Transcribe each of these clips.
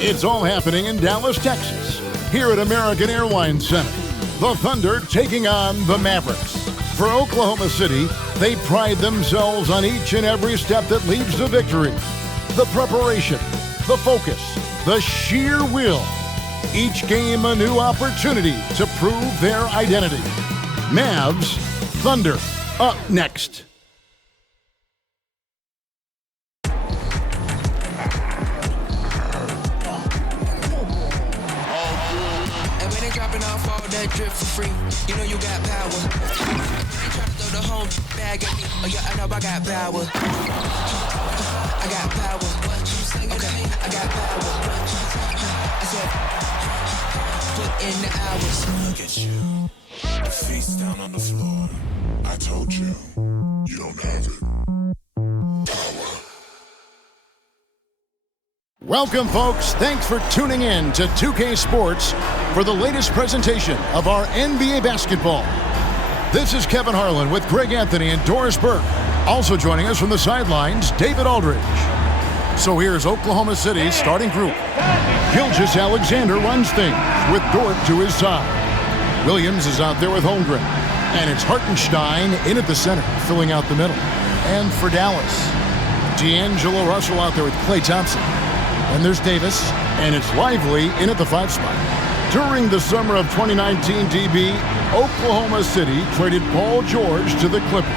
It's all happening in Dallas, Texas. Here at American Airlines Center, the Thunder taking on the Mavericks. For Oklahoma City, they pride themselves on each and every step that leads to victory. The preparation, the focus, the sheer will. Each game a new opportunity to prove their identity. Mavs, Thunder, up next. And when they dropping off all that drip for free, you know you got power. They try to throw the home bag at me. Oh yeah, I know I got power. I got power. Okay, I got power. I said, put in the hours. Look at you. Your face down on the floor. I told you, you don't have it. Power. Welcome, folks. Thanks for tuning in to 2K Sports for the latest presentation of our NBA basketball. This is Kevin Harlan with Greg Anthony and Doris Burke. Also joining us from the sidelines, David Aldridge. So here's Oklahoma City's starting group. Gilgeous-Alexander runs things with Dort to his side. Williams is out there with Holmgren. And it's Hartenstein in at the center, filling out the middle. And for Dallas, D'Angelo Russell out there with Klay Thompson. And there's Davis, and it's Lively in at the 5 spot. During the summer of 2019, DB, Oklahoma City traded Paul George to the Clippers.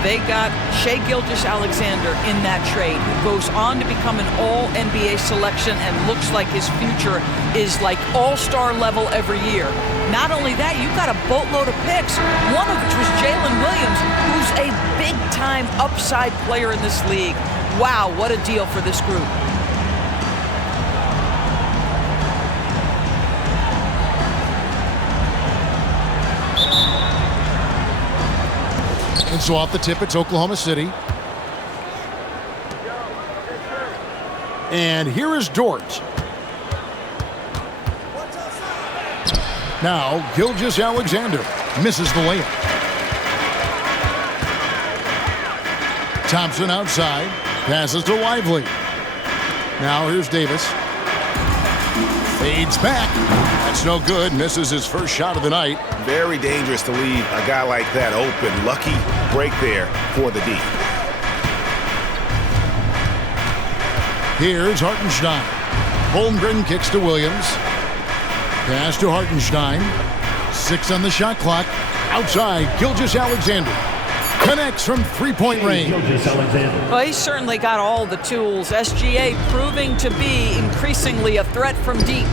They got Shai Gilgeous-Alexander in that trade, who goes on to become an all-NBA selection and looks like his future is like all-star level every year. Not only that, you've got a boatload of picks, one of which was Jalen Williams, who's a big-time upside player in this league. Wow, what a deal for this group. And so off the tip, it's Oklahoma City. And here is Dort. Now, Gilgeous-Alexander misses the layup. Thompson outside, passes to Lively. Now here's Davis. Fades back. That's no good. Misses his first shot of the night. Very dangerous to leave a guy like that open. Lucky break there for the D. Here's Hartenstein. Holmgren kicks to Williams. Pass to Hartenstein. 6 on the shot clock. Outside, Gilgeous-Alexander. Connects from three-point range. Well, he's certainly got all the tools. SGA proving to be increasingly a threat from deep.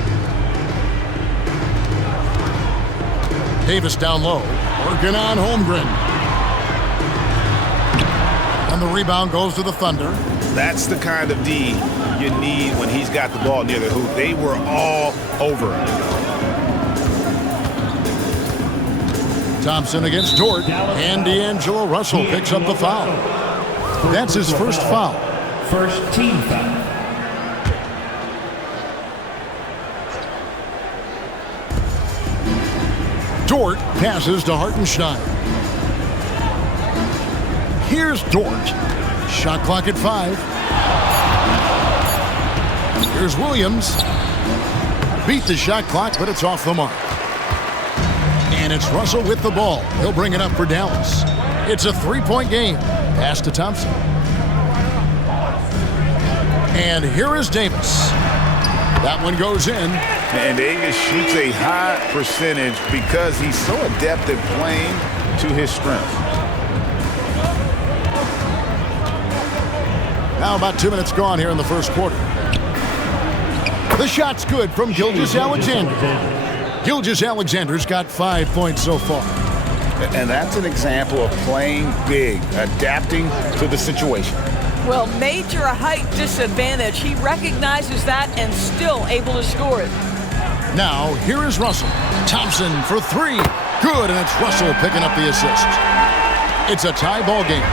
Davis down low, working on Holmgren. And the rebound goes to the Thunder. That's the kind of D you need when he's got the ball near the hoop. They were all over him. Thompson against Dort, and D'Angelo Russell picks up the foul. That's his first foul. First team foul. Dort passes to Hartenstein. Here's Dort. Shot clock at 5. Here's Williams. Beat the shot clock, but it's off the mark. And it's Russell with the ball. He'll bring it up for Dallas. It's a 3-point game. Pass to Thompson. And here is Davis. That one goes in. And Davis shoots a high percentage because he's so adept at playing to his strength. Now about 2 minutes gone here in the first quarter. The shot's good from Gilgeous-Alexander. Gilgeous-Alexander's got 5 points so far. And that's an example of playing big, adapting to the situation. Well, major height disadvantage. He recognizes that and still able to score it. Now, here is Russell. Thompson for 3. Good, and it's Russell picking up the assist. It's a tie ball game.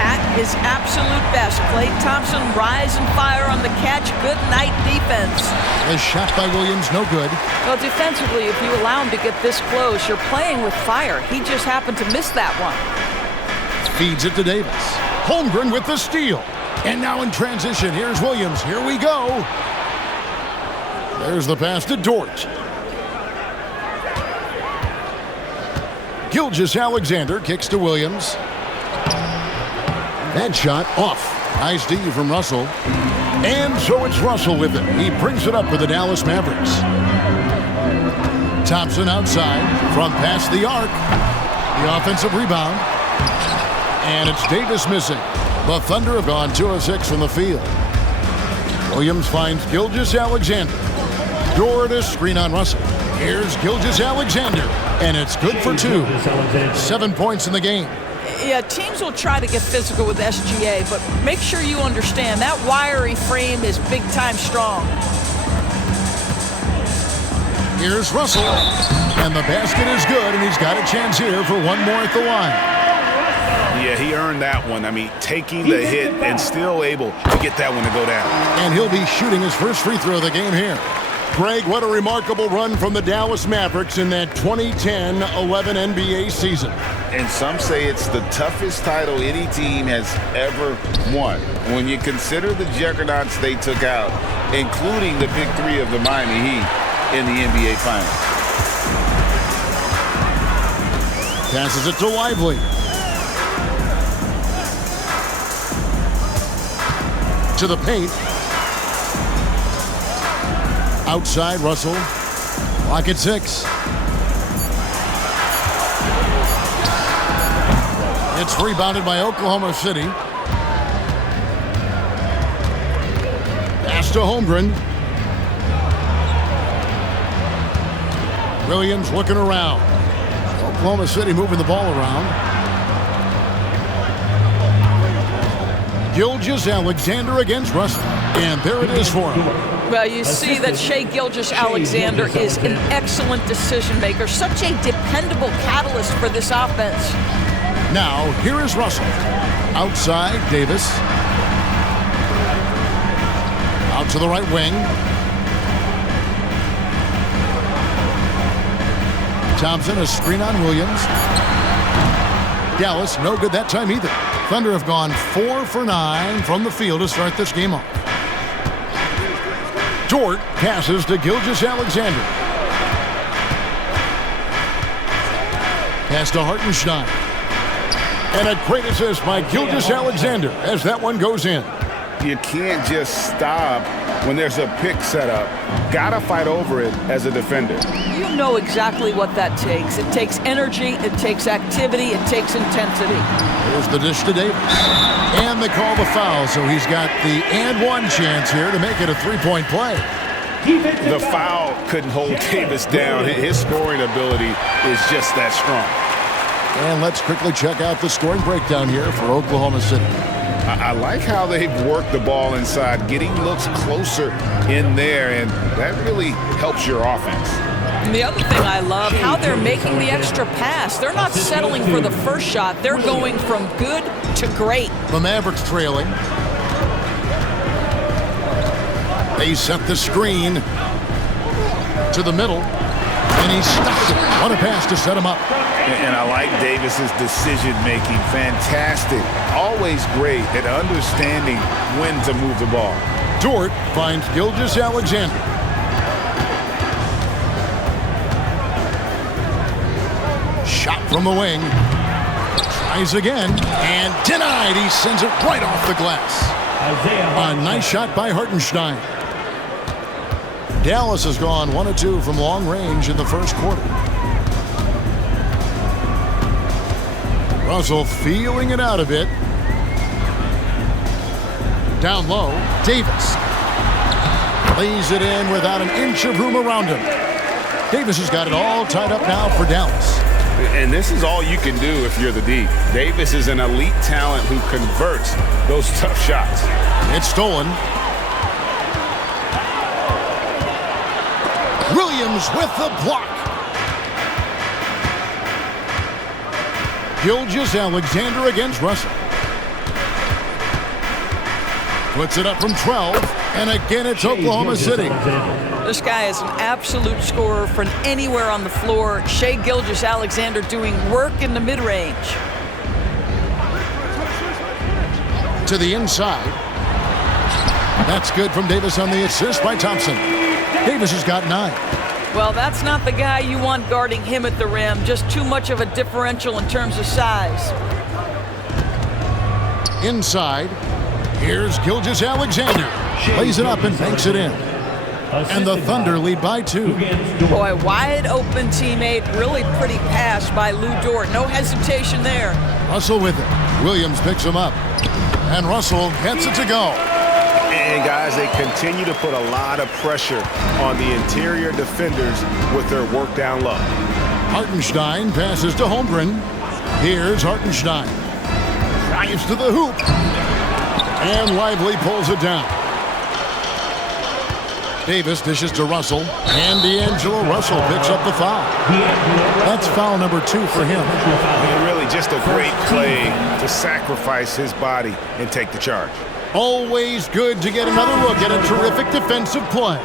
At his absolute best, Klay Thompson rise and fire on the catch. Good night defense. The shot by Williams, no good. Well, defensively, if you allow him to get this close, you're playing with fire. He just happened to miss that one. Feeds it to Davis. Holmgren with the steal. And now in transition, here's Williams. Here we go. There's the pass to Dort. Gilgeous-Alexander kicks to Williams. That shot off. Nice D from Russell. And so it's Russell with it. He brings it up for the Dallas Mavericks. Thompson outside from past the arc. The offensive rebound. And it's Davis missing. The Thunder have gone 2 of 6 from the field. Williams finds Gilgeous-Alexander. Dort a screen on Russell. Here's Gilgeous-Alexander. And it's good for 2. 7 points in the game. Yeah, teams will try to get physical with SGA, but make sure you understand that wiry frame is big-time strong. Here's Russell. And the basket is good, and he's got a chance here for one more at the line. Yeah, he earned that one. I mean, taking the hit and still able to get that one to go down. And he'll be shooting his first free throw of the game here. Greg, what a remarkable run from the Dallas Mavericks in that 2010-11 NBA season. And some say it's the toughest title any team has ever won. When you consider the juggernauts they took out, including the big three of the Miami Heat in the NBA Finals. Passes it to Lively. To the paint. Outside, Russell. Clock at 6. It's rebounded by Oklahoma City. Pass to Holmgren. Williams looking around. Oklahoma City moving the ball around. Gilgeous-Alexander against Russell. And there it is for him. Well, you see that Shai Gilgeous-Alexander is an excellent decision maker, such a dependable catalyst for this offense. Now, here is Russell. Outside, Davis. Out to the right wing. Thompson, a screen on Williams. Dallas, no good that time either. Thunder have gone 4 for 9 from the field to start this game off. Dort passes to Gilgeous-Alexander. Pass to Hartenstein. And a great assist by Gilgeous-Alexander as that one goes in. You can't just stop when there's a pick set up. Gotta fight over it as a defender. You know exactly what that takes. It takes energy, it takes activity, it takes intensity. Here's the dish to Davis. And they call the foul, so he's got the and one chance here to make it a three-point play. The foul couldn't hold Davis down. His scoring ability is just that strong. And let's quickly check out the scoring breakdown here for Oklahoma City. I like how they've worked the ball inside, getting looks closer in there, and that really helps your offense. And the other thing I love, how they're making the extra pass. They're not settling for the first shot. They're going from good to great. The Mavericks trailing. They set the screen to the middle, and he stops it. What a pass to set him up. And I like Davis's decision-making. Fantastic. Always great at understanding when to move the ball. Dort finds Gilgeous-Alexander. Shot from the wing. Tries again. And denied. He sends it right off the glass. A nice shot by Hartenstein. Dallas has gone 1 of 2 from long range in the first quarter. Russell feeling it out a bit. Down low, Davis. Lays it in without an inch of room around him. Davis has got it all tied up now for Dallas. And this is all you can do if you're the D. Davis is an elite talent who converts those tough shots. It's stolen. Williams with the block. Gilgeous-Alexander against Russell. Puts it up from 12, and again it's Oklahoma City. This guy is an absolute scorer from anywhere on the floor. Shai Gilgeous-Alexander doing work in the mid-range. To the inside. That's good from Davis on the assist by Thompson. Davis has got 9. Well, that's not the guy you want guarding him at the rim. Just too much of a differential in terms of size. Inside, here's Gilgeous-Alexander. Lays it up and banks it in. And the Thunder lead by 2. Boy, wide open teammate. Really pretty pass by Lou Dort. No hesitation there. Russell with it. Williams picks him up. And Russell gets it to go. And guys, they continue to put a lot of pressure on the interior defenders with their work down low. Hartenstein passes to Holmgren. Here's Hartenstein. Drives to the hoop. And Lively pulls it down. Davis dishes to Russell. And D'Angelo Russell picks up the foul. That's foul number 2 for him. And really just a great play to sacrifice his body and take the charge. Always good to get another look at a terrific defensive play.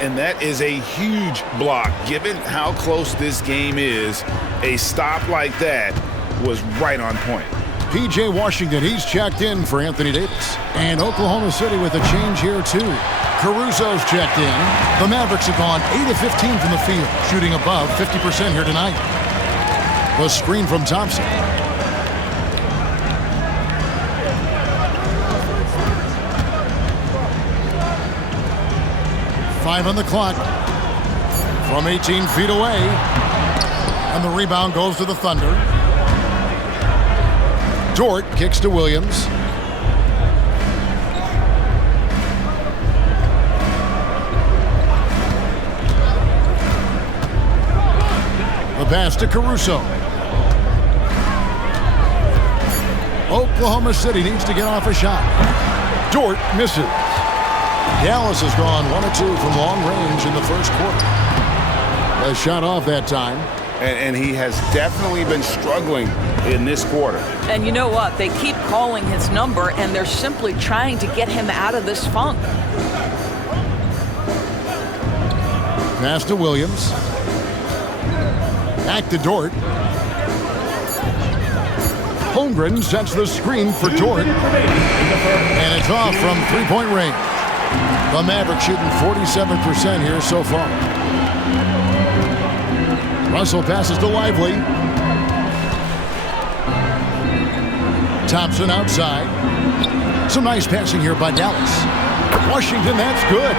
And that is a huge block. Given how close this game is, a stop like that was right on point. P.J. Washington, he's checked in for Anthony Davis. And Oklahoma City with a change here, too. Caruso's checked in. The Mavericks have gone 8 of 15 from the field, shooting above 50% here tonight. The screen from Thompson. Five on the clock. From 18 feet away. And the rebound goes to the Thunder. Dort kicks to Williams. The pass to Caruso. Oklahoma City needs to get off a shot. Dort misses. Dallas has gone 1 of 2 from long range in the first quarter. A shot off that time. And he has definitely been struggling in this quarter. And you know what? They keep calling his number, and they're simply trying to get him out of this funk. Pass to Williams. Back to Dort. Holmgren sets the screen for Dort. And it's off from three-point range. The Mavericks shooting 47% here so far. Russell passes to Lively. Thompson outside. Some nice passing here by Dallas. Washington, that's good.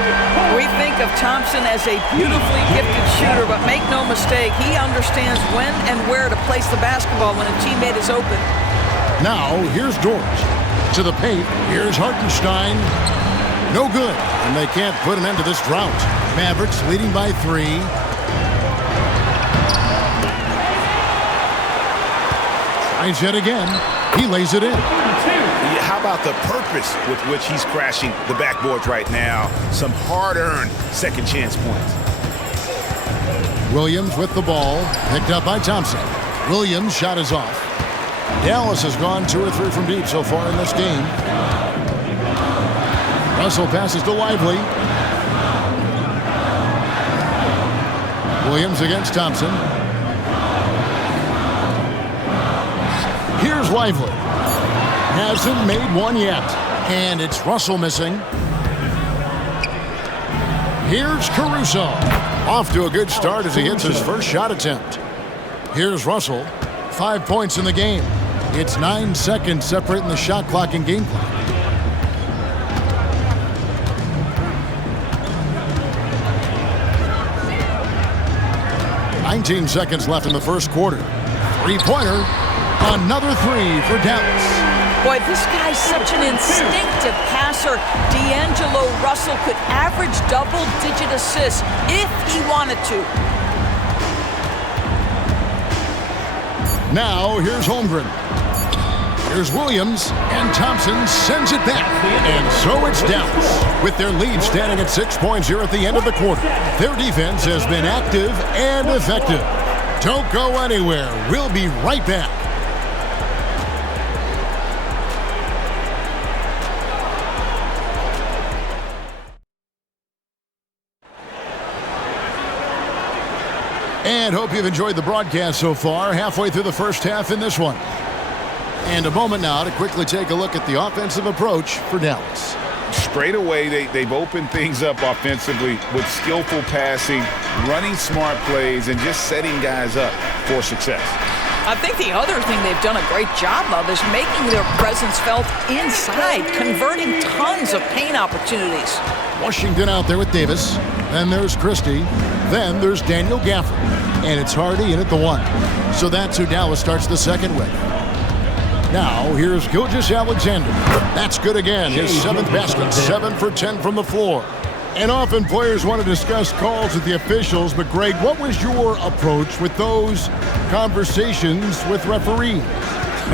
We think of Thompson as a beautifully gifted shooter, but make no mistake, he understands when and where to place the basketball when a teammate is open. Now, here's Dort. To the paint, here's Hartenstein. No good, and they can't put an end to this drought. Mavericks leading by 3. Tries yet again. He lays it in. How about the purpose with which he's crashing the backboards right now? Some hard-earned second chance points. Williams with the ball. Picked up by Thompson. Williams' shot is off. Dallas has gone 2 or 3 from deep so far in this game. Russell passes to Lively. Williams against Thompson. Here's Lively. Hasn't made one yet. And it's Russell missing. Here's Caruso. Off to a good start as he hits his first shot attempt. Here's Russell. 5 points in the game. It's 9 seconds separating the shot clock and game clock. "19 seconds left in the first quarter. Three-pointer. Another 3 for Dallas. Boy, this guy's such an instinctive passer. D'Angelo Russell could average double-digit assists if he wanted to. Now, here's Holmgren. Here's Williams, and Thompson sends it back. And so it's Dallas, with their lead standing at 6 points here at the end of the quarter. Their defense has been active and effective. Don't go anywhere. We'll be right back. And hope you've enjoyed the broadcast so far, halfway through the first half in this one. And a moment now to quickly take a look at the offensive approach for Dallas. straight away, they've opened things up offensively with skillful passing, running smart plays, and just setting guys up for success. I think the other thing they've done a great job of is making their presence felt inside, converting tons of paint opportunities. Washington out there with Davis. Then there's Christie. Then there's Daniel Gafford. And it's Hardy in at the 1. So that's who Dallas starts the second with. Now, here's Gilgeous-Alexander. That's good again. His 7th basket, 7 for 10 from the floor. And often players want to discuss calls with the officials, but Greg, what was your approach with those conversations with referees?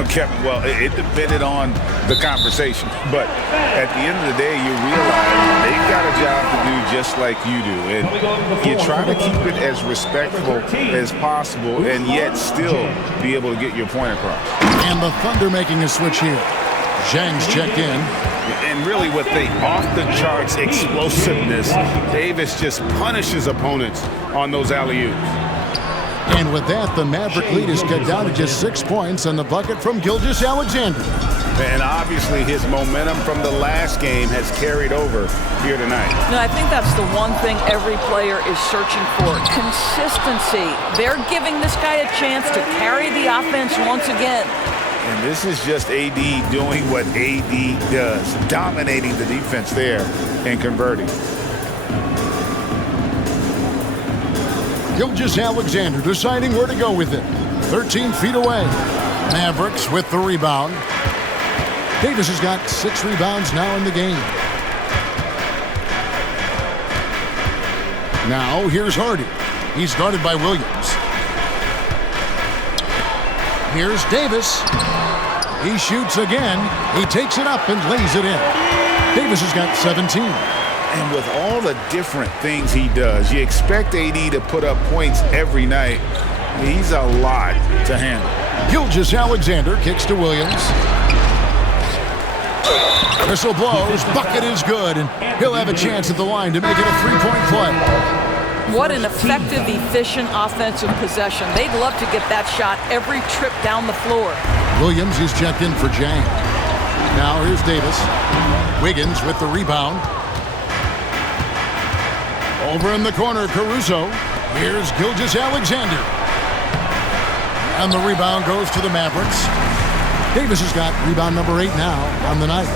Kevin, well, it depended on the conversation. But at the end of the day, you realize they've got a job to do just like you do. And you try to keep it as respectful as possible and yet still be able to get your point across. And the Thunder making a switch here. Zhang's checked in. And really with the off-the-charts explosiveness, Davis just punishes opponents on those alley-oops. And with that, the Maverick lead is cut down to just 6 points on the bucket from Gilgeous-Alexander. And obviously his momentum from the last game has carried over here tonight. And I think that's the one thing every player is searching for, consistency. They're giving this guy a chance to carry the offense once again. And this is just AD doing what AD does, dominating the defense there and converting. Gilgeous-Alexander deciding where to go with it. 13 feet away. Mavericks with the rebound. Davis has got 6 rebounds now in the game. Now here's Hardy. He's guarded by Williams. Here's Davis. He shoots again. He takes it up and lays it in. Davis has got 17. And with all the different things he does, you expect AD to put up points every night. He's a lot to handle. Gilgeous-Alexander kicks to Williams. Whistle blows. Bucket is good, and he'll have a chance at the line to make it a 3-point play. What an effective, efficient offensive possession. They'd love to get that shot every trip down the floor. Williams is checked in for Zhang. Now here's Davis. Wiggins with the rebound. Over in the corner, Caruso. Here's Gilgeous-Alexander. And the rebound goes to the Mavericks. Davis has got rebound number 8 now on the night.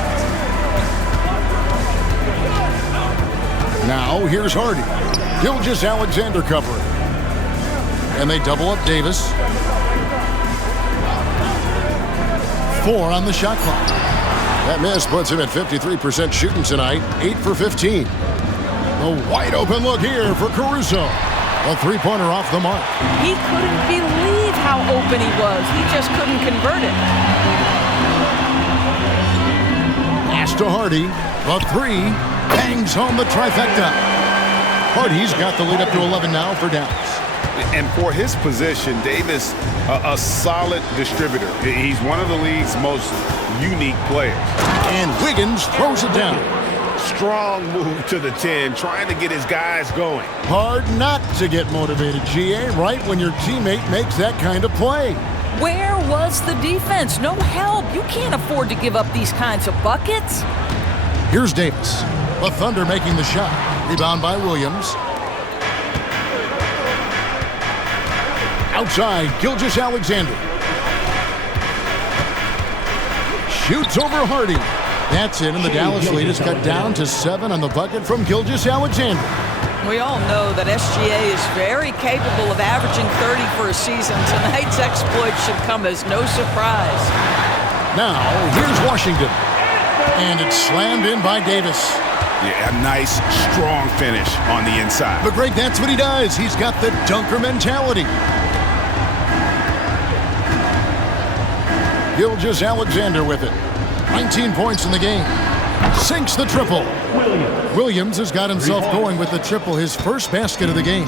Now here's Hardy. Gilgeous-Alexander covering. And they double up Davis. 4 on the shot clock. That miss puts him at 53% shooting tonight. 8 for 15. A wide open look here for Caruso. A 3-pointer off the mark. He couldn't believe how open he was. He just couldn't convert it. Pass to Hardy. The 3 bangs home the trifecta. Hardy's got the lead up to 11 now for Dallas. And for his position, Davis, a solid distributor. He's one of the league's most unique players. And Wiggins throws it down. Strong move to the 10, trying to get his guys going. Hard not to get motivated, GA, right when your teammate makes that kind of play. Where was the defense? No help. You can't afford to give up these kinds of buckets. Here's Davis. The Thunder making the shot. Rebound by Williams. Outside, Gilgeous-Alexander. Shoots over Hardy. That's it, and the Dallas lead is cut down to 7 on the bucket from Gilgeous-Alexander. We all know that SGA is very capable of averaging 30 for a season. Tonight's exploit should come as no surprise. Now, here's Washington. And it's slammed in by Davis. Yeah, a nice, strong finish on the inside. But Greg, that's what he does. He's got the dunker mentality. Gilgeous-Alexander with it. 19 points in the game. Sinks the triple. Williams has got himself going with the triple, his first basket of the game.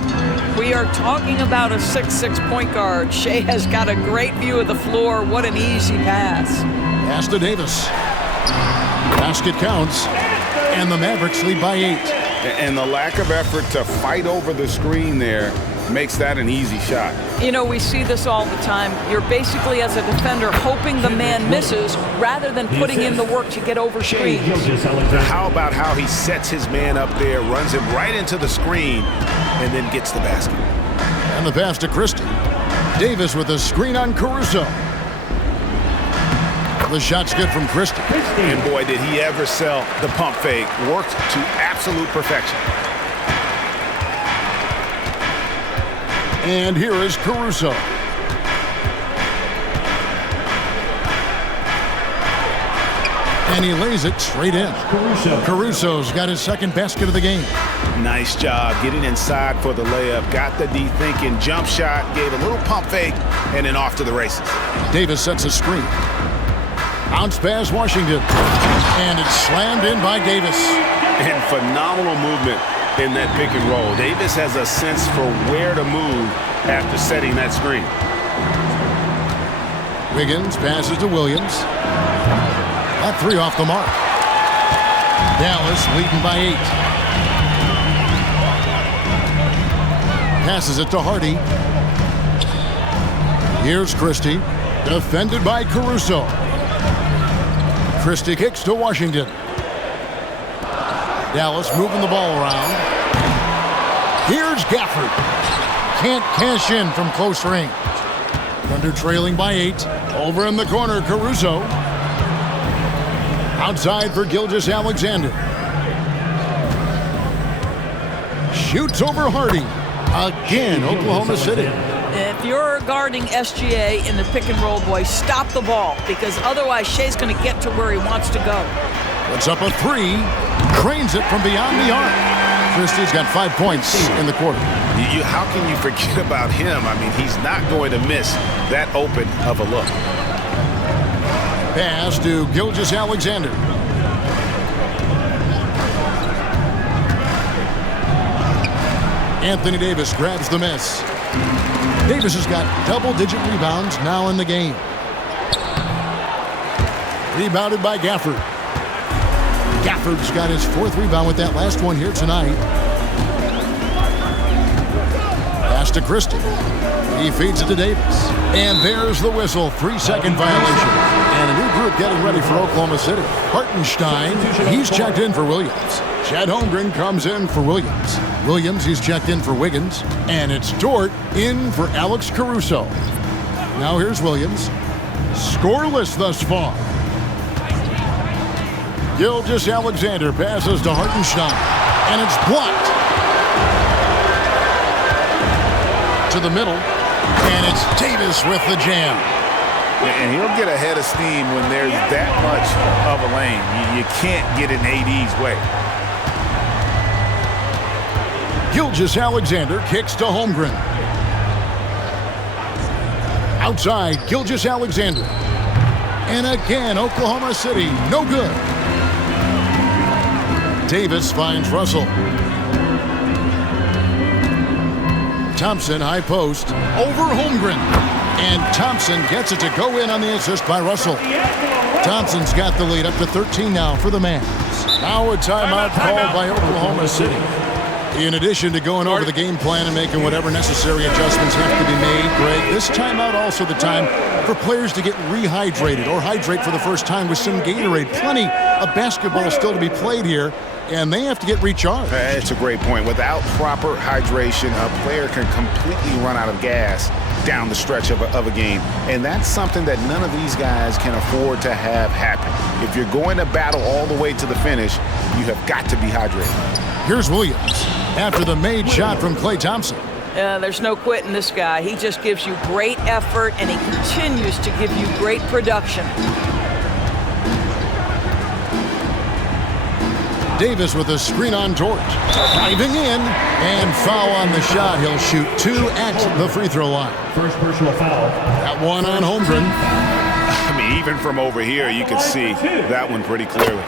We are talking about a 6'6" point guard. Shea has got a great view of the floor. What an easy pass. Pass to Davis. Basket counts. And the Mavericks lead by 8. And the lack of effort to fight over the screen there makes that an easy shot. You know, we see this all the time. You're basically, as a defender, hoping the man misses rather than putting in the work to get over screens. How about how he sets his man up there, runs him right into the screen, and then gets the basket. And the pass to Christie. Davis with a screen on Caruso. The shot's good from Christie. And boy, did he ever sell the pump fake. Worked to absolute perfection. And here is Caruso. And he lays it straight in. Caruso's got his second basket of the game. Nice job getting inside for the layup. Got the D thinking, jump shot, gave a little pump fake, and then off to the races. Davis sets a screen. Bounce pass Washington. And it's slammed in by Davis. And phenomenal movement in that pick and roll. Davis has a sense for where to move after setting that screen. Wiggins passes to Williams. That three off the mark. Dallas leading by 8. Passes it to Hardy. Here's Christie. Defended by Caruso. Christie kicks to Washington. Dallas moving the ball around. Here's Gafford. Can't cash in from close range. Thunder trailing by 8. Over in the corner, Caruso. Outside for Gilgeous-Alexander. Shoots over Hardy. Again, Oklahoma City. If you're guarding SGA in the pick and roll, boy, stop the ball, because otherwise Shea's going to get to where he wants to go. Puts up a 3. Drains it from beyond the arc. Christie's got 5 points in the quarter. How can you forget about him? I mean, he's not going to miss that open of a look. Pass to Gilgeous-Alexander. Anthony Davis grabs the miss. Davis has got double-digit rebounds now in the game. Rebounded by Gafford. Gafford's got his 4th rebound with that last one here tonight. Pass to Christie. He feeds it to Davis. And there's the whistle. 3-second violation. And a new group getting ready for Oklahoma City. Hartenstein, he's checked in for Williams. Chad Holmgren comes in for Williams. Williams, he's checked in for Wiggins. And it's Dort in for Alex Caruso. Now here's Williams. Scoreless thus far. Gilgeous-Alexander passes to Hartenstein. And it's blocked. To the middle. And it's Davis with the jam. And he'll get ahead of steam when there's that much of a lane. You can't get in AD's way. Gilgeous-Alexander kicks to Holmgren. Outside, Gilgeous-Alexander. And again, Oklahoma City, no good. Davis finds Russell. Thompson, high post, over Holmgren. And Thompson gets it to go in on the assist by Russell. Thompson's got the lead up to 13 now for the Mavs. Now a timeout called by Oklahoma City. In addition to going over the game plan and making whatever necessary adjustments have to be made, Greg, this timeout also the time for players to get rehydrated or hydrate for the first time with some Gatorade. Plenty of basketball still to be played here, and they have to get recharged. That's a great point. Without proper hydration, a player can completely run out of gas down the stretch of a game. And that's something that none of these guys can afford to have happen. If you're going to battle all the way to the finish, you have got to be hydrated. Here's Williams after the made shot from Klay Thompson. There's no quitting this guy. He just gives you great effort, and he continues to give you great production. Davis with a screen on Dort. Diving in, and foul on the shot. He'll shoot 2 at the free throw line. First personal foul. That one on Holmgren. I mean, even from over here, you can see that one pretty clearly.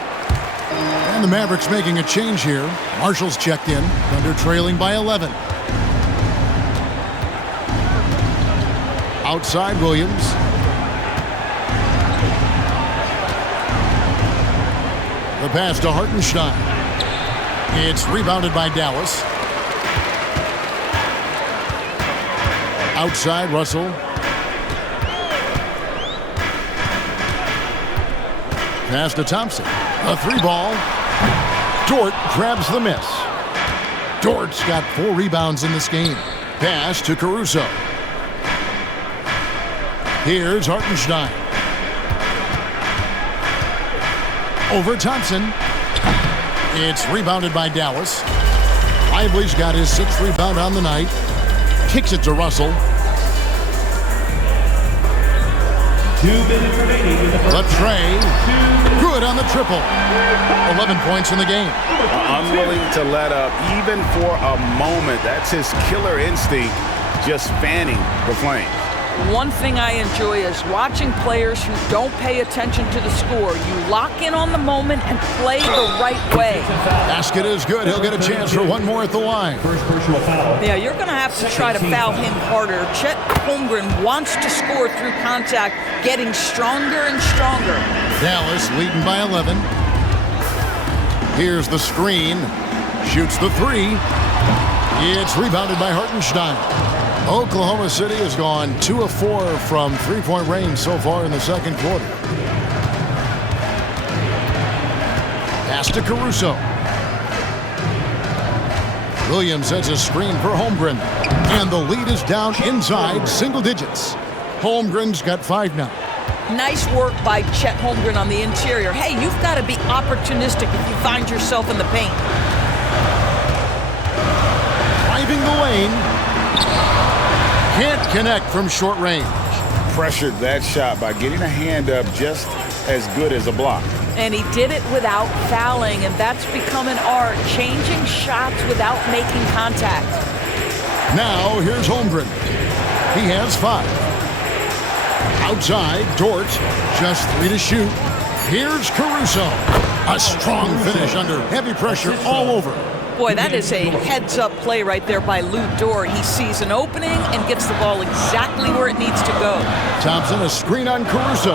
And the Mavericks making a change here. Marshall's checked in. Thunder trailing by 11. Outside Williams. The pass to Hartenstein. It's rebounded by Dallas. Outside Russell. Pass to Thompson. A 3-ball. Dort grabs the miss. Dort's got 4 rebounds in this game. Pass to Caruso. Here's Hartenstein. Over Thompson. It's rebounded by Dallas. Lively's got his 6th rebound on the night. Kicks it to Russell. 2 minutes remaining in the first. The tray. Good on the triple. 11 points in the game. Unwilling to let up even for a moment. That's his killer instinct, just fanning the flames. One thing I enjoy is watching players who don't pay attention to the score. You lock in on the moment and play the right way. Basket is good. He'll get a chance for one more at the line. First personal foul. Yeah, you're going to have to try to foul him harder. Chet Holmgren wants to score through contact, getting stronger and stronger. Dallas leading by 11. Here's the screen. Shoots the 3. It's rebounded by Hartenstein. Oklahoma City has gone 2 of 4 from 3-point range so far in the second quarter. Pass to Caruso. Williams sets a screen for Holmgren. And the lead is down inside single digits. Holmgren's got 5 now. Nice work by Chet Holmgren on the interior. Hey, you've got to be opportunistic if you find yourself in the paint. Driving the lane. Can't connect from short range. Pressured that shot by getting a hand up just as good as a block. And he did it without fouling, and that's become an art, changing shots without making contact. Now here's Holmgren. He has 5. Outside, Dort, just 3 to shoot. Here's Caruso. A strong finish under heavy pressure all over. Boy, that is a heads-up play right there by Lou Dort. He sees an opening and gets the ball exactly where it needs to go. Thompson, a screen on Caruso.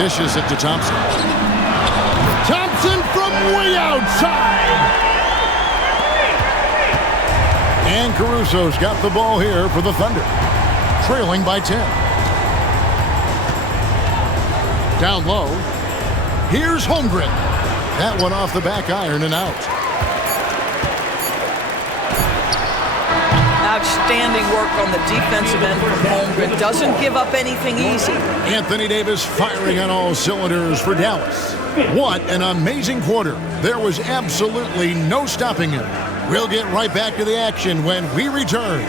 Dishes it to Thompson. Thompson from way outside. And Caruso's got the ball here for the Thunder. Trailing by 10. Down low. Here's Holmgren. That one off the back iron and out. Outstanding work on the defensive end from Holmgren. Doesn't give up anything easy. Anthony Davis firing on all cylinders for Dallas. What an amazing quarter. There was absolutely no stopping him. We'll get right back to the action when we return.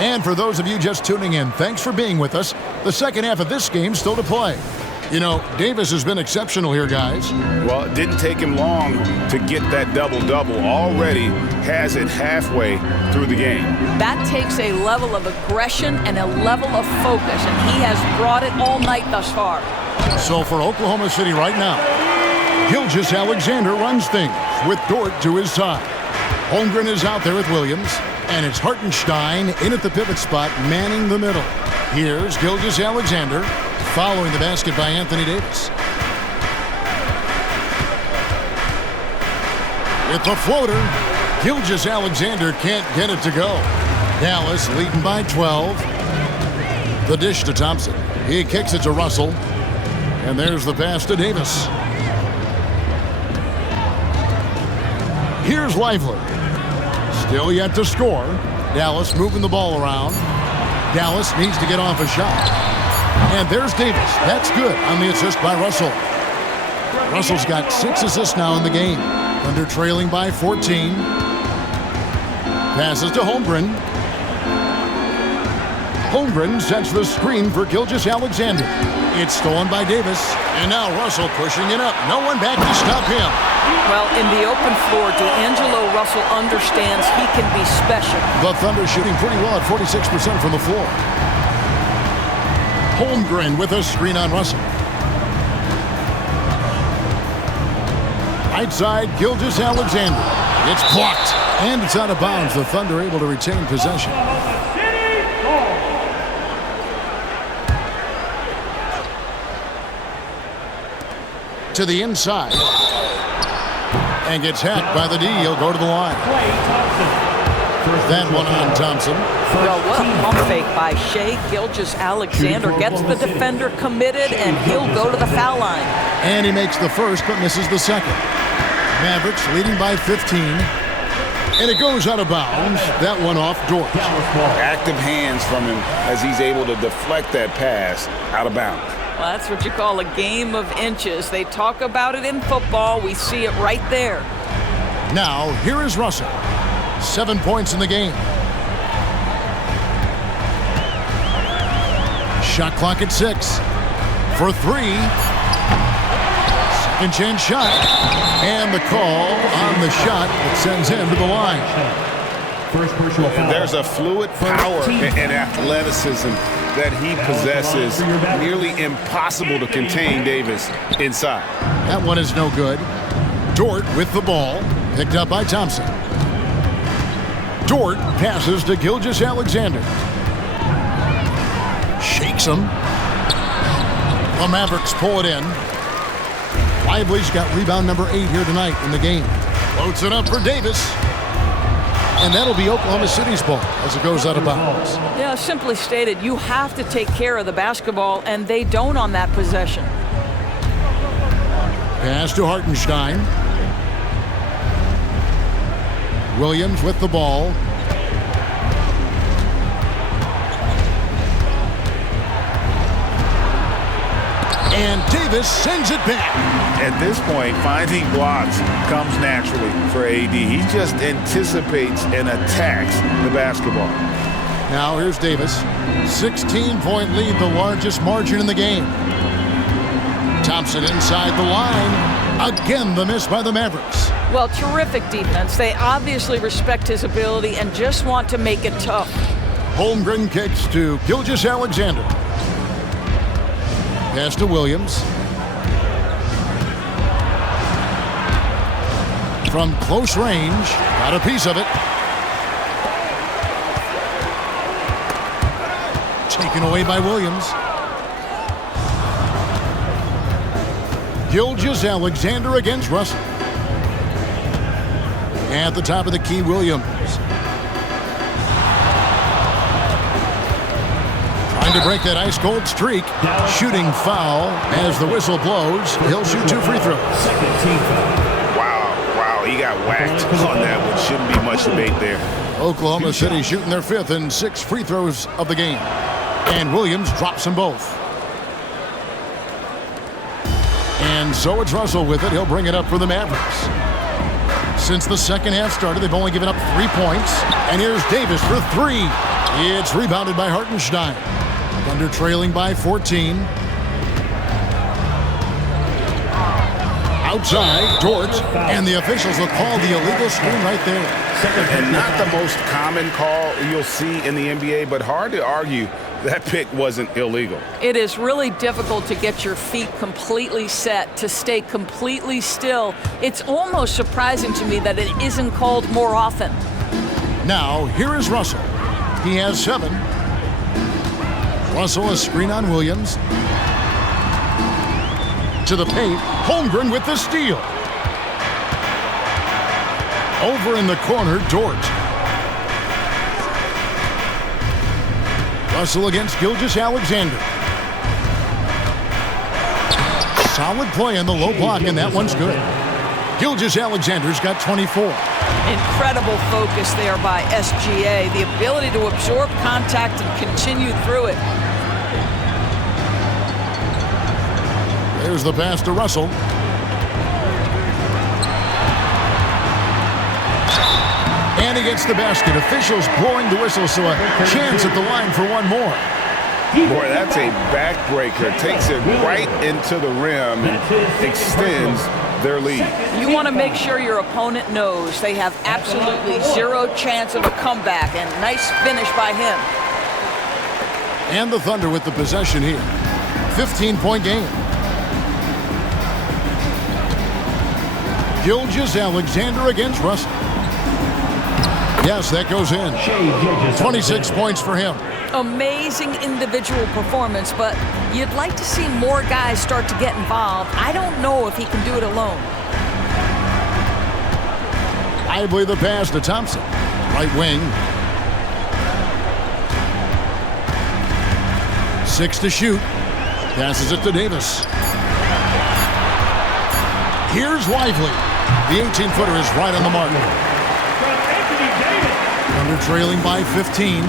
And for those of you just tuning in, thanks for being with us. The second half of this game still to play. You know, Davis has been exceptional here, guys. Well, it didn't take him long to get that double-double. Already has it halfway through the game. That takes a level of aggression and a level of focus, and he has brought it all night thus far. So for Oklahoma City right now, Gilgeous-Alexander runs things with Dort to his side. Holmgren is out there with Williams. And it's Hartenstein in at the pivot spot, manning the middle. Here's Gilgeous-Alexander, following the basket by Anthony Davis. With the floater, Gilgeous-Alexander can't get it to go. Dallas leading by 12. The dish to Thompson. He kicks it to Russell. And there's the pass to Davis. Here's Lively. Still yet to score. Dallas moving the ball around. Dallas needs to get off a shot. And there's Davis. That's good on the assist by Russell. Russell's got 6 assists now in the game. Thunder trailing by 14. Passes to Holmgren. Holmgren sets the screen for Gilgeous-Alexander. It's stolen by Davis. And now Russell pushing it up. No one back to stop him. Well, in the open floor, D'Angelo Russell understands he can be special. The Thunder shooting pretty well at 46% from the floor. Holmgren with a screen on Russell. Right side, Gilgeous-Alexander. It's blocked. And it's out of bounds. The Thunder able to retain possession. To the inside. And gets hacked by the D. He'll go to the line. That one on Thompson. Well, what a pump fake by Shai Gilgeous-Alexander. Gets the defender committed, and he'll go to the foul line. And he makes the first, but misses the second. Mavericks leading by 15. And it goes out of bounds. That one off Dort. Active hands from him as he's able to deflect that pass out of bounds. Well, that's what you call a game of inches. They talk about it in football. We see it right there. Now, here is Russell. 7 points in the game. Shot clock at 6. For 3. Second chance shot. And the call on the shot that sends him to the line. First personal foul. There's a fluid power and athleticism that he possesses. Nearly impossible to contain Davis inside. That one is no good. Dort with the ball. Picked up by Thompson. Dort passes to Gilgeous-Alexander. Shakes him. The Mavericks pull it in. Lively's got rebound number 8 here tonight in the game. Floats it up for Davis. And that'll be Oklahoma City's ball as it goes out of bounds. Yeah, simply stated, you have to take care of the basketball, and they don't on that possession. Pass to Hartenstein. Williams with the ball. And Davis sends it back. At this point, finding blocks comes naturally for AD. He just anticipates and attacks the basketball. Now here's Davis. 16-point lead, the largest margin in the game. Thompson inside the line. Again, the miss by the Mavericks. Well, terrific defense. They obviously respect his ability and just want to make it tough. Holmgren kicks to Gilgeous-Alexander. Pass to Williams. From close range, got a piece of it. Taken away by Williams. Gilgeous-Alexander against Russell. At the top of the key, Williams. Trying to break that ice-cold streak. Shooting foul as the whistle blows. He'll shoot 2 free throws. Wow, he got whacked on that one. Shouldn't be much debate there. Oklahoma City shooting their 5th and 6th free throws of the game. And Williams drops them both. And so it's Russell with it. He'll bring it up for the Mavericks. Since the second half started, they've only given up 3 points. And here's Davis for 3. It's rebounded by Hartenstein. Thunder trailing by 14. Outside, Dort, and the officials will call the illegal screen right there. And not the most common call you'll see in the NBA, but hard to argue that pick wasn't illegal. It is really difficult to get your feet completely set, to stay completely still. It's almost surprising to me that it isn't called more often. Now, here is Russell. He has 7. Russell, a screen on Williams. To the paint, Holmgren with the steal. Over in the corner, Dort. Russell against Gilgeous-Alexander. Solid play on the low block, and that one's good. Gilgeous-Alexander's got 24. Incredible focus there by SGA. The ability to absorb contact and continue through it. There's the pass to Russell. And he gets the basket. Officials blowing the whistle, so a chance at the line for one more. Boy, that's a backbreaker. Takes it right into the rim and extends their lead. You want to make sure your opponent knows they have absolutely zero chance of a comeback, and nice finish by him. And the Thunder with the possession here. 15-point game. Gilgeous-Alexander against Russell. Yes, that goes in. 26 points for him. Amazing individual performance, but you'd like to see more guys start to get involved. I don't know if he can do it alone. Lively the pass to Thompson. Right wing. 6 to shoot. Passes it to Davis. Here's Lively. The 18-footer is right on the mark. Thunder trailing by 15.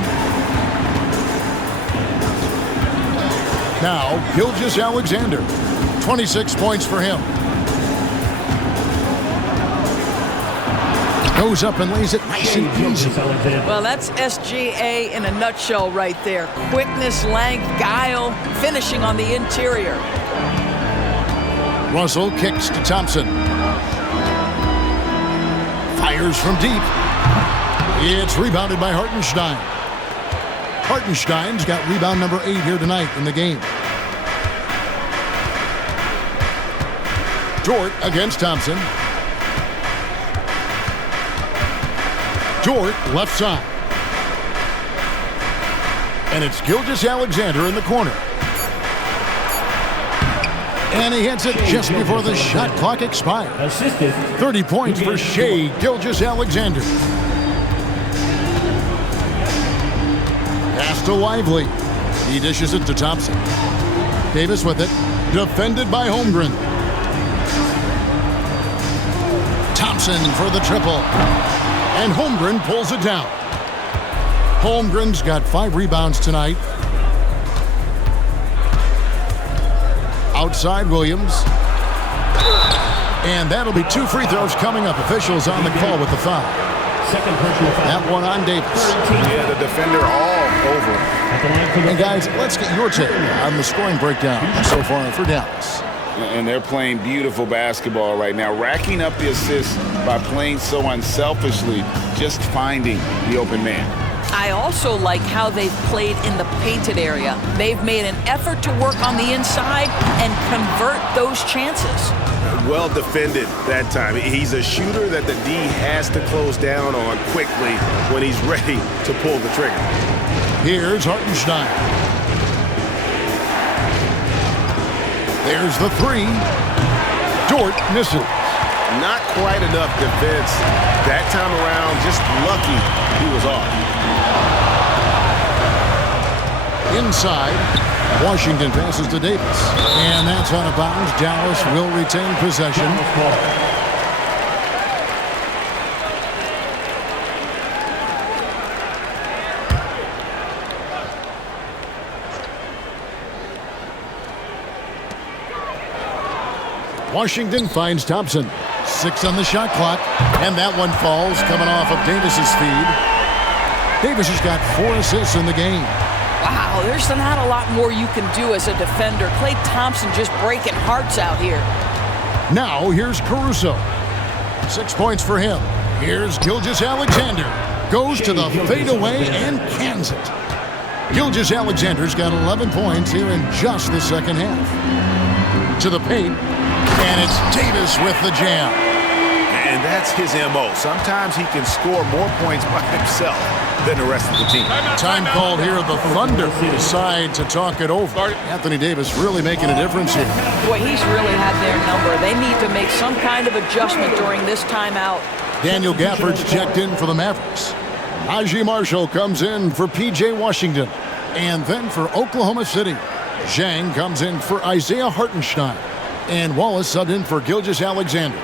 Now, Gilgeous-Alexander. 26 points for him. Goes up and lays it nice and easy. Well, that's SGA in a nutshell right there. Quickness, length, guile, finishing on the interior. Russell kicks to Thompson. Fires from deep. It's rebounded by Hartenstein. Hartenstein's got rebound number 8 here tonight in the game. Dort against Thompson. Dort left side. And it's Gilgeous-Alexander in the corner. And he hits it just before the shot clock expires. 30 points for Shai Gilgeous-Alexander. Pass to Lively. He dishes it to Thompson. Davis with it. Defended by Holmgren. Thompson for the triple. And Holmgren pulls it down. Holmgren's got 5 rebounds tonight. Outside Williams. And that'll be 2 free throws coming up. Officials on the call with the foul. Second personal foul. That one on Davis. Yeah, the defender all over. And guys, let's get your take on the scoring breakdown so far for Dallas. And they're playing beautiful basketball right now, racking up the assists by playing so unselfishly, just finding the open man. I also like how they've played in the painted area. They've made an effort to work on the inside and convert those chances. Well defended that time. He's a shooter that the D has to close down on quickly when he's ready to pull the trigger. Here's Hartenstein. There's the 3. Dort misses. Not quite enough defense that time around. Just lucky he was off. Inside, Washington passes to Davis. And that's out of bounds. Dallas will retain possession. Washington finds Thompson. 6 on the shot clock. And that one falls, coming off of Davis's feed. Davis has got 4 assists in the game. Wow, there's not a lot more you can do as a defender. Klay Thompson just breaking hearts out here. Now here's Caruso. 6 points for him. Here's Gilgeous-Alexander. Goes to the fadeaway and cans it. Gilgeous-Alexander's got 11 points here in just the second half. To the paint. And it's Davis with the jam. And that's his MO. Sometimes he can score more points by himself than the rest of the team. Time called here. The Thunder decide to talk it over. Anthony Davis really making a difference here. Boy, he's really had their number. They need to make some kind of adjustment during this timeout. Daniel Gafford's checked in for the Mavericks. Najee Marshall comes in for P.J. Washington. And then for Oklahoma City, Zhang comes in for Isaiah Hartenstein. And Wallace subbed in for Gilgeous-Alexander.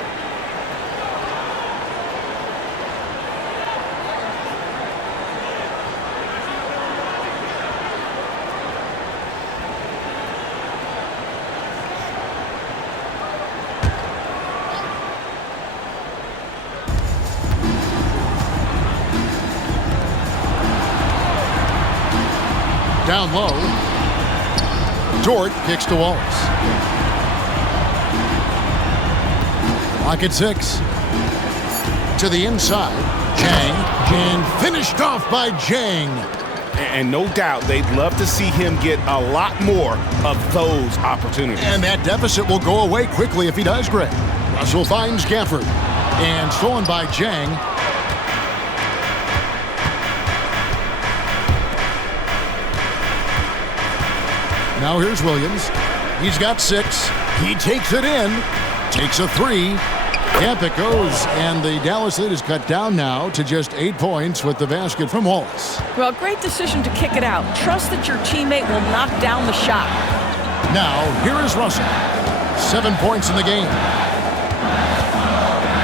Down low. Dort kicks to Wallace. Lock at 6. To the inside. Jang. And finished off by Jang. And no doubt they'd love to see him get a lot more of those opportunities. And that deficit will go away quickly if he does, Greg. Russell finds Gafford. And stolen by Jang. Now here's Williams. He's got 6. He takes it in. Takes a 3. Yep, it goes. And the Dallas lead is cut down now to just 8 points with the basket from Wallace. Well, great decision to kick it out. Trust that your teammate will knock down the shot. Now, here is Russell. 7 points in the game.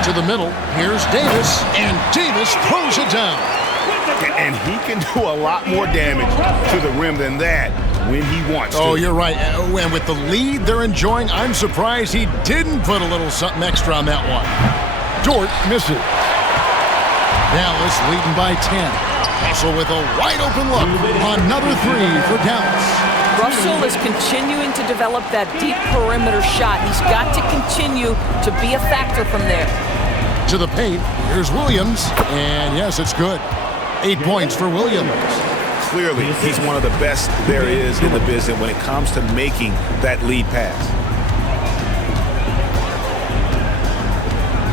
To the middle. Here's Davis. And Davis throws it down. And he can do a lot more damage to the rim than that when he wants to. Oh, you're right. And with the lead they're enjoying, I'm surprised he didn't put a little something extra on that one. Dort misses. Dallas leading by 10. Russell with a wide open look. Another 3 for Dallas. Russell is continuing to develop that deep perimeter shot. He's got to continue to be a factor from there. To the paint. Here's Williams. And yes, it's good. 8 points for Williams. Clearly, he's one of the best there is in the business when it comes to making that lead pass.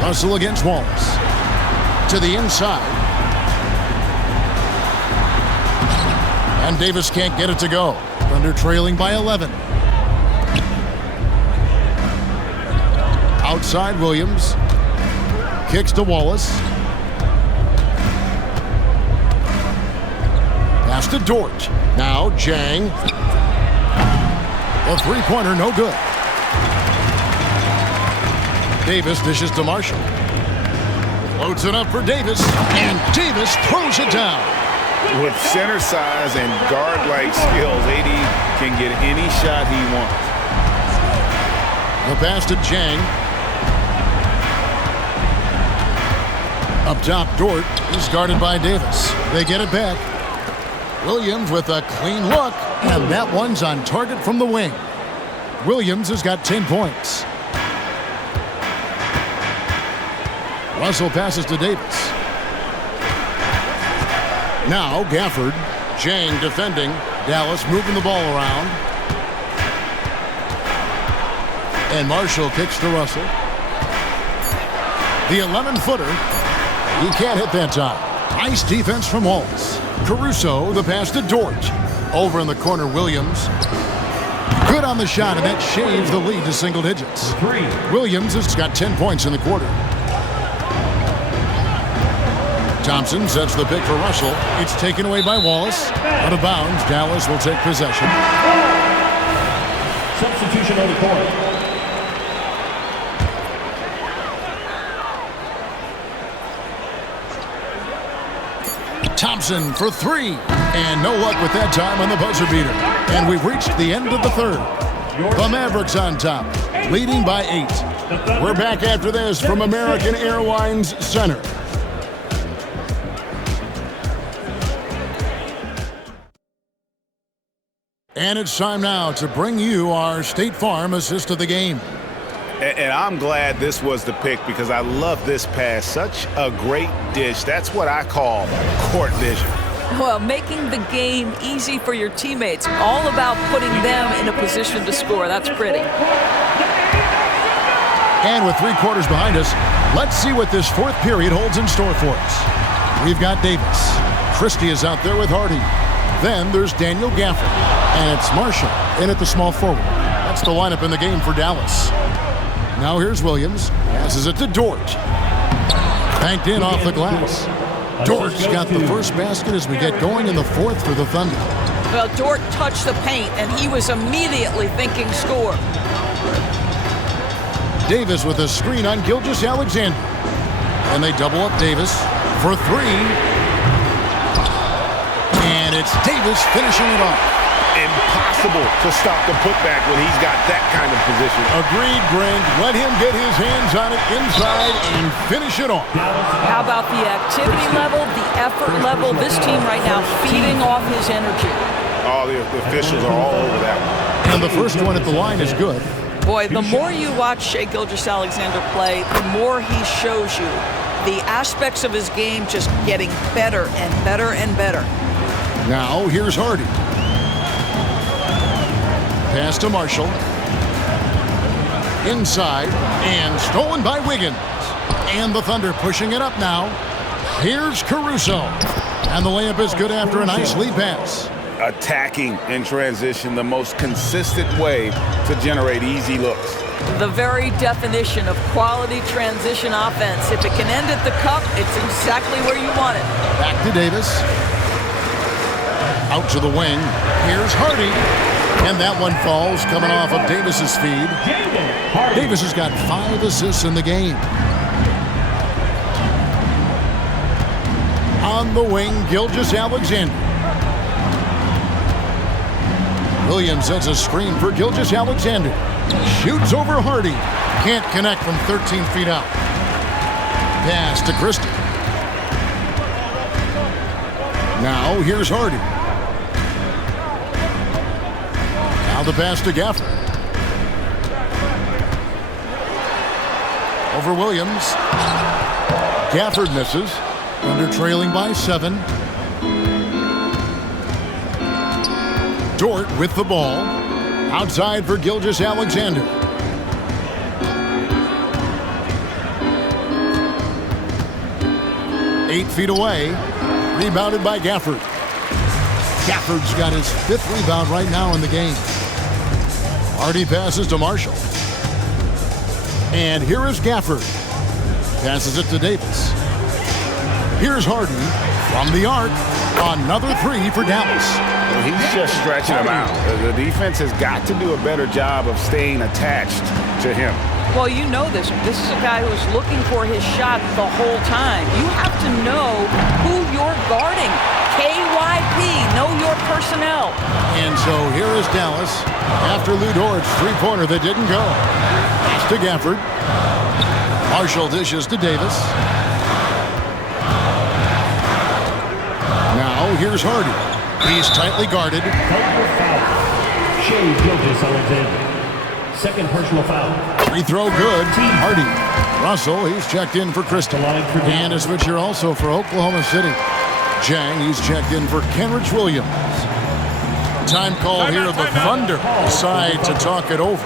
Russell against Wallace. To the inside. And Davis can't get it to go. Thunder trailing by 11. Outside Williams. Kicks to Wallace. Pass to Dort. Now Jang. A three-pointer, no good. Davis dishes to Marshall. Loads it up for Davis. And Davis throws it down. With center size and guard-like skills, AD can get any shot he wants. The pass to Jang. Up top, Dort is guarded by Davis. They get it back. Williams with a clean look, and that one's on target from the wing. Williams has got 10 points. Russell passes to Davis. Now Gafford. Jang defending. Dallas moving the ball around. And Marshall kicks to Russell. The 11-footer. He can't hit that time. Nice defense from Wallace. Caruso, the pass to Dort. Over in the corner, Williams. Good on the shot, and that shaves the lead to single digits. Williams has got 10 points in the quarter. Thompson sets the pick for Russell. It's taken away by Wallace. Out of bounds, Dallas will take possession. Substitution on the court. Thompson for 3. And no luck with that time on the buzzer beater. And we've reached the end of the third. The Mavericks on top, leading by 8. We're back after this from American Airlines Center. And it's time now to bring you our State Farm assist of the game. And I'm glad this was the pick because I love this pass. Such a great dish. That's what I call court vision. Well, making the game easy for your teammates. All about putting them in a position to score. That's pretty. And with 3 quarters behind us, let's see what this fourth period holds in store for us. We've got Davis. Christie is out there with Hardy. Then there's Daniel Gafford. And it's Marshall in at the small forward. That's the lineup in the game for Dallas. Now here's Williams. Passes it to Dort. Banked in off the glass. Dort's got the first basket as we get going in the fourth for the Thunder. Well, Dort touched the paint, and he was immediately thinking score. Davis with a screen on Gilgeous-Alexander. And they double up Davis for 3. And it's Davis finishing it off. Impossible to stop the putback when he's got that kind of position. Agreed, Greg. Let him get his hands on it inside and finish it off. How about the activity level, the effort level? This team right now feeding off his energy. All the officials are all over that one. And the first one at the line is good. Boy, the more you watch Shai Gilgeous-Alexander play, the more he shows you the aspects of his game just getting better and better and better. Now, here's Hardy. Pass to Marshall. Inside, and stolen by Wiggins. And the Thunder pushing it up now. Here's Caruso. And the layup is good after a nice lead pass. Attacking in transition, the most consistent way to generate easy looks. The very definition of quality transition offense. If it can end at the cup, it's exactly where you want it. Back to Davis. Out to the wing. Here's Hardy. And that one falls coming off of Davis's feed. Davis has got 5 assists in the game. On the wing, Gilgeous-Alexander. Williams sets a screen for Gilgeous-Alexander. Shoots over Hardy. Can't connect from 13 feet out. Pass to Christie. Now here's Hardy. Now the pass to Gafford. Over Williams. Gafford misses. Under trailing by 7. Dort with the ball. Outside for Gilgeous-Alexander. Eight feet away. Rebounded by Gafford. Gafford's got his 5th rebound right now in the game. Hardy passes to Marshall. And here is Gafford. Passes it to Davis. Here's Hardy from the arc. Another 3 for Dallas. He's just stretching him out. The defense has got to do a better job of staying attached to him. Well, you know this. This is a guy who's looking for his shot the whole time. You have to know who you're guarding. KYP, know your personnel. And so here is Dallas after Lou Dort's 3-pointer that didn't go. Pass to Gafford. Marshall dishes to Davis. Now here's Hardy. He's tightly guarded. Shai Gilgeous-Alexander. Second personal foul. Free throw good. Hardy. Russell, he's checked in for Crystal. And a switcher also for Oklahoma City. Jang, he's checked in for Kenrich Williams. Time call here. The Thunder decide to talk it over.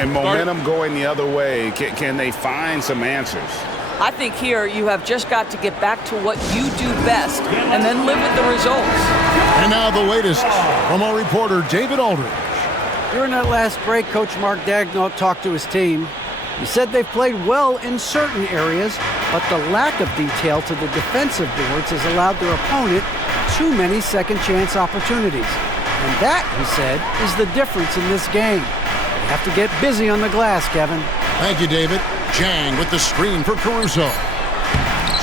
And momentum going the other way. Can they find some answers? I think here you have just got to get back to what you do best and then live with the results. And now the latest from our reporter, David Aldridge. During that last break, Coach Mark Daigneault talked to his team. He said they've played well in certain areas, but the lack of detail to the defensive boards has allowed their opponent too many second-chance opportunities. And that, he said, is the difference in this game. They have to get busy on the glass, Kevin. Thank you, David. Jang with the screen for Caruso.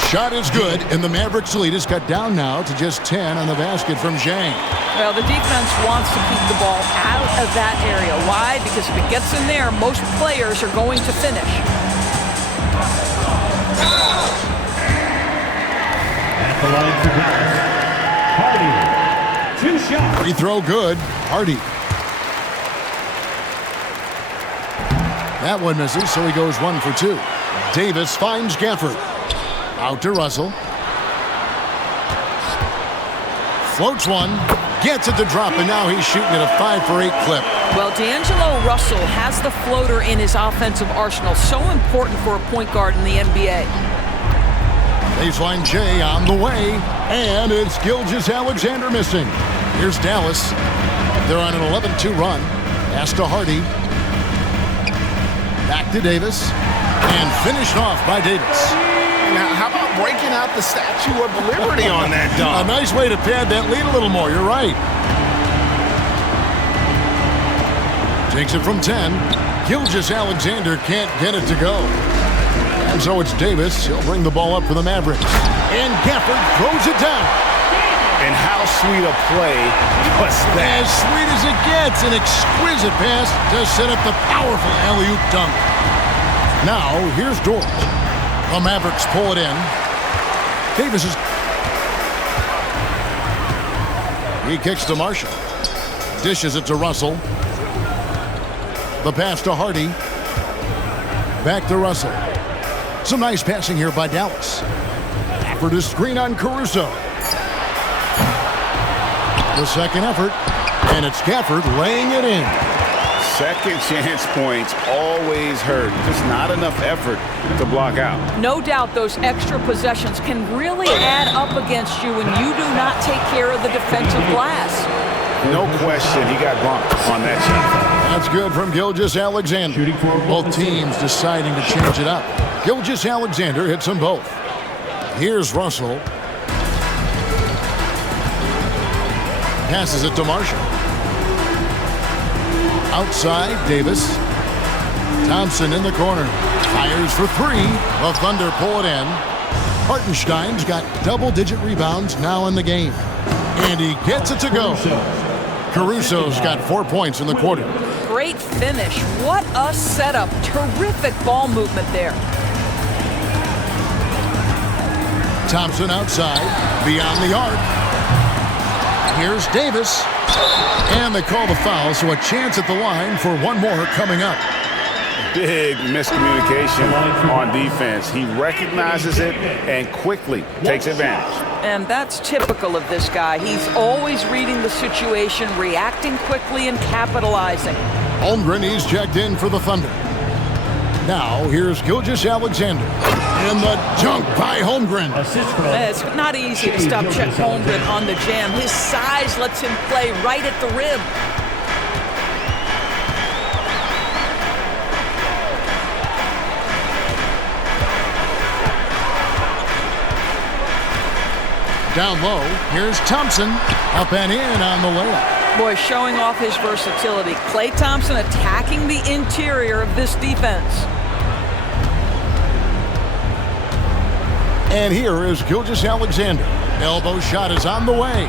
Shot is good, and the Mavericks lead is cut down now to just 10 on the basket from Jang. Well, the defense wants to keep the ball out of that area. Why? Because if it gets in there, most players are going to finish. At the line for Dallas. Hardy. 2 shots. Free throw good. Hardy. That one misses, so he goes 1 for 2. Davis finds Gafford. Out to Russell. Floats one. Gets it to drop, and now he's shooting at a 5 for 8 clip. Well, D'Angelo Russell has the floater in his offensive arsenal. So important for a point guard in the NBA. Baseline J on the way, and it's Gilgeous-Alexander missing. Here's Dallas. They're on an 11-2 run. Pass to Hardy. Back to Davis. And finished off by Davis. Now, how about breaking out the Statue of Liberty on that dunk? A nice way to pad that lead a little more. You're right. Takes it from 10. Gilgeous-Alexander can't get it to go. And so it's Davis. He'll bring the ball up for the Mavericks. And Gafford throws it down. And how sweet a play was that? As sweet as it gets. An exquisite pass to set up the powerful alley-oop dunk. Now, here's Dort. The Mavericks pull it in. Davis is... He kicks to Marshall. Dishes it to Russell. The pass to Hardy. Back to Russell. Some nice passing here by Dallas. For the screen on Caruso. The second effort. And it's Gafford laying it in. Second chance points always hurt. Just not enough effort to block out. No doubt those extra possessions can really add up against you when you do not take care of the defensive glass. No question, he got bumped on that shot. That's good from Gilgeous-Alexander. Both teams deciding to change it up. Gilgeous-Alexander hits them both. Here's Russell. Passes it to Marshall. Outside, Davis. Thompson in the corner. Fires for three. The Thunder pull it in. Hartenstein's got double-digit rebounds now in the game. And he gets it to go. Caruso's got 4 points in the quarter. Great finish. What a setup. Terrific ball movement there. Thompson outside, beyond the arc. Here's Davis. And they call the foul, so a chance at the line for one more coming up. Big miscommunication on defense. He recognizes it and quickly takes advantage. And that's typical of this guy. He's always reading the situation, reacting quickly, and capitalizing. Holmgren, he's checked in for the Thunder. Now, here's Gilgeous-Alexander. And the dunk by Holmgren. It's not easy to stop Chet Holmgren on the jam. His size lets him play right at the rim. Down low, here's Thompson. Up and in on the layup. Boy, showing off his versatility. Klay Thompson attacking the interior of this defense. And here is Gilgeous-Alexander. Elbow shot is on the way.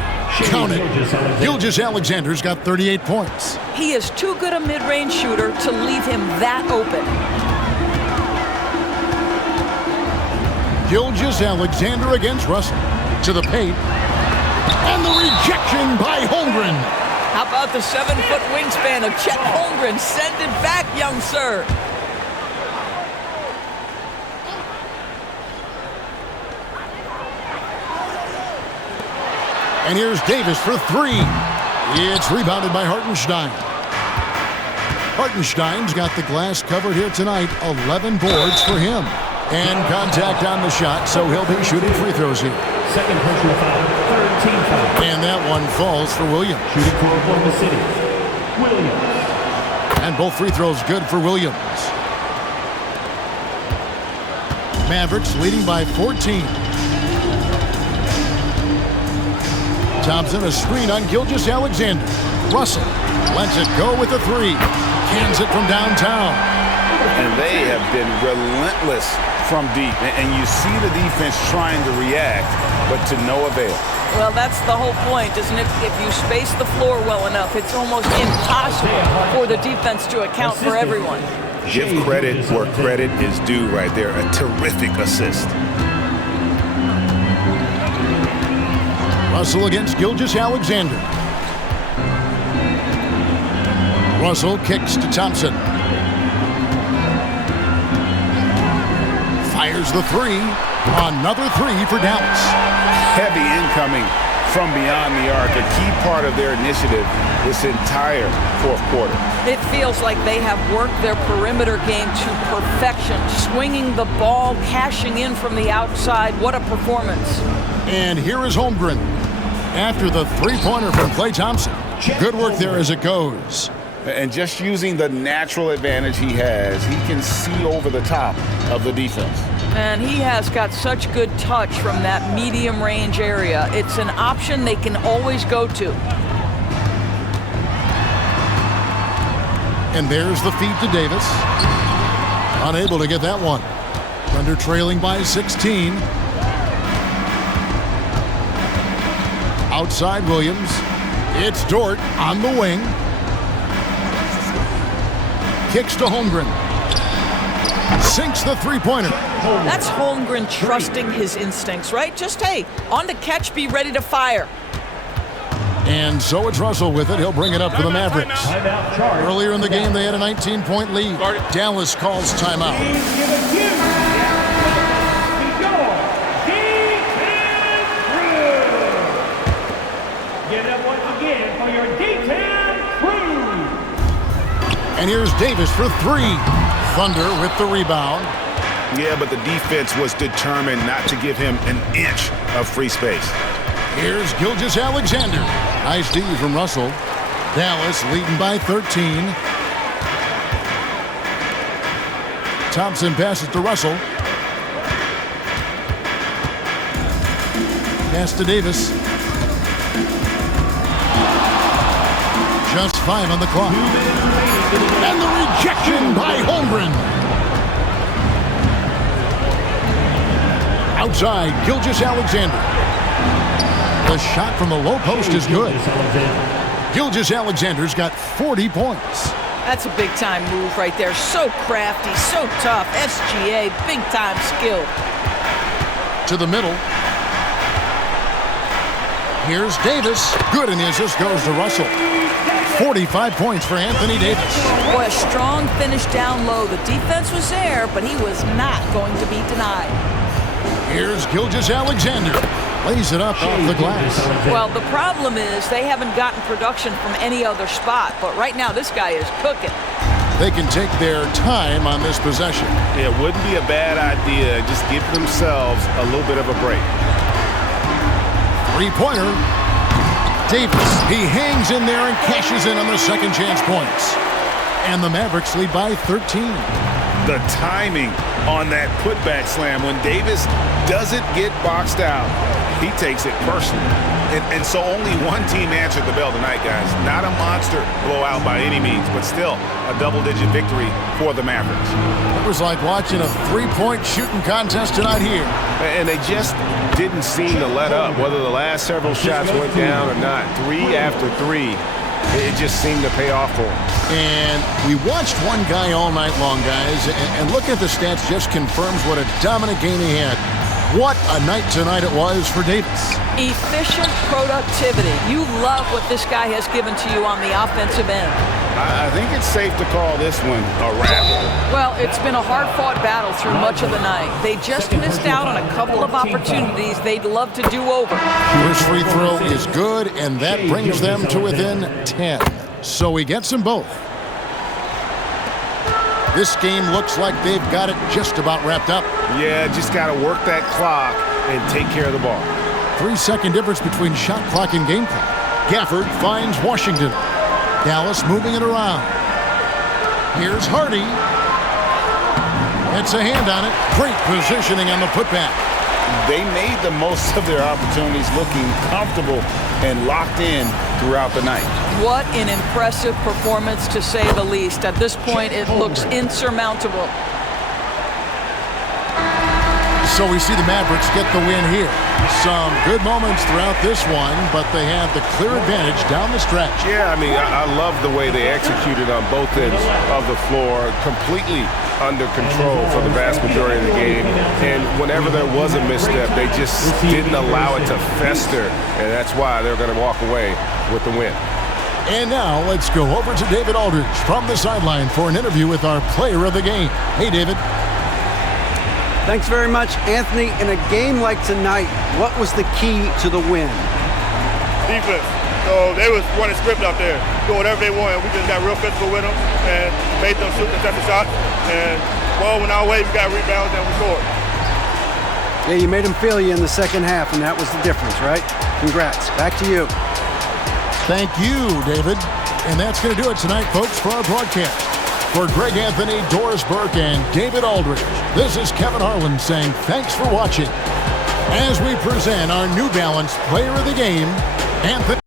Count it. Gilgeous-Alexander's got 38 points. He is too good a mid-range shooter to leave him that open. Gilgeous-Alexander against Russell. To the paint. And the rejection by Holmgren. How about the 7-foot wingspan of Chet Holmgren? Send it back, young sir. And here's Davis for three. It's rebounded by Hartenstein. Hartenstein's got the glass covered here tonight. 11 boards for him. And contact on the shot, so he'll be shooting free throws here. Second personal foul, third team foul. And that one falls for Williams. Shooting for Oklahoma City, Williams. And both free throws good for Williams. Mavericks leading by 14. Thompson, a screen on Gilgeous-Alexander. Russell lets it go with a three. Cans it from downtown. And they have been relentless from deep. And you see the defense trying to react, but to no avail. Well, that's the whole point, isn't it? If you space the floor well enough, it's almost impossible for the defense to account for everyone. Give credit where credit is due right there. A terrific assist. Russell against Gilgeous-Alexander. Russell kicks to Thompson. Fires the three. Another three for Dallas. Heavy incoming from beyond the arc. A key part of their initiative this entire fourth quarter. It feels like they have worked their perimeter game to perfection. Swinging the ball, cashing in from the outside. What a performance. And here is Holmgren. After the three-pointer from Klay Thompson. Good work there as it goes. And just using the natural advantage he has, he can see over the top of the defense. And he has got such good touch from that medium range area. It's an option they can always go to. And there's the feed to Davis. Unable to get that one. Thunder trailing by 16. Outside Williams. It's Dort on the wing. Kicks to Holmgren. Sinks the three-pointer. That's Holmgren trusting his instincts, right? Just, hey, on the catch, be ready to fire. And so it's Russell with it. He'll bring it up for the Mavericks. Timeout charge. Earlier in the game, they had a 19-point lead. Dallas calls timeout. Get up once again for your D10 crew. And here's Davis for three. Thunder with the rebound. Yeah, but the defense was determined not to give him an inch of free space. Here's Gilgeous-Alexander. Nice D from Russell. Dallas leading by 13. Thompson passes to Russell. Pass to Davis. Just 5 on the clock. And the rejection by Holmgren. Outside, Gilgeous-Alexander. The shot from the low post is good. Gilgeous-Alexander's got 40 points. That's a big-time move right there. So crafty, so tough. SGA, big-time skill. To the middle. Here's Davis. Good, and the assist goes to Russell. 45 points for Anthony Davis. Boy, a strong finish down low. The defense was there, but he was not going to be denied. Here's Gilgeous-Alexander. Lays it up off the glass. Well, the problem is they haven't gotten production from any other spot, but right now this guy is cooking. They can take their time on this possession. It wouldn't be a bad idea. Just give themselves a little bit of a break. Three-pointer. Davis, he hangs in there and cashes in on the second chance points. And the Mavericks lead by 13. The timing on that putback slam when Davis doesn't get boxed out, he takes it personally. And so only one team answered the bell tonight, guys. Not a monster blowout by any means, but still a double-digit victory for the Mavericks. It was like watching a three-point shooting contest tonight here. And they just didn't seem to let up, whether the last several shots went down or not. 3 after 3, it just seemed to pay off for them. And we watched one guy all night long, guys, and looking at the stats just confirms what a dominant game he had. What a night tonight it was for Davis. Efficient productivity. You love what this guy has given to you on the offensive end. I think it's safe to call this one a wrap. Well, it's been a hard-fought battle through much of the night. They just missed out on a couple of opportunities they'd love to do over. First free throw is good, and that brings them to within 10. So he gets them both. This game looks like they've got it just about wrapped up. Yeah, just got to work that clock and take care of the ball. 3-second difference between shot clock and game clock. Gafford finds Washington. Dallas moving it around. Here's Hardy. Gets a hand on it. Great positioning on the putback. They made the most of their opportunities, looking comfortable and locked in throughout the night. What an impressive performance, to say the least. At this point, it looks insurmountable. So we see the Mavericks get the win here. Some good moments throughout this one, but they had the clear advantage down the stretch. Yeah, I mean, I love the way they executed on both ends of the floor, completely under control for the vast majority of the game. And whenever there was a misstep, they just didn't allow it to fester, and that's why they're going to walk away with the win. And now let's go over to David Aldridge from the sideline for an interview with our player of the game. Hey, David. Thanks very much, Anthony. In a game like tonight, what was the key to the win? Defense. So they was running script out there, do whatever they wanted. We just got real physical with them and made them shoot contested shots. And well, when our way, we got rebounds and we scored. Yeah, you made them feel you in the second half, and that was the difference, right? Congrats. Back to you. Thank you, David. And that's going to do it tonight, folks, for our broadcast. For Greg Anthony, Doris Burke, and David Aldridge, this is Kevin Harlan saying thanks for watching as we present our New Balance Player of the Game, Anthony.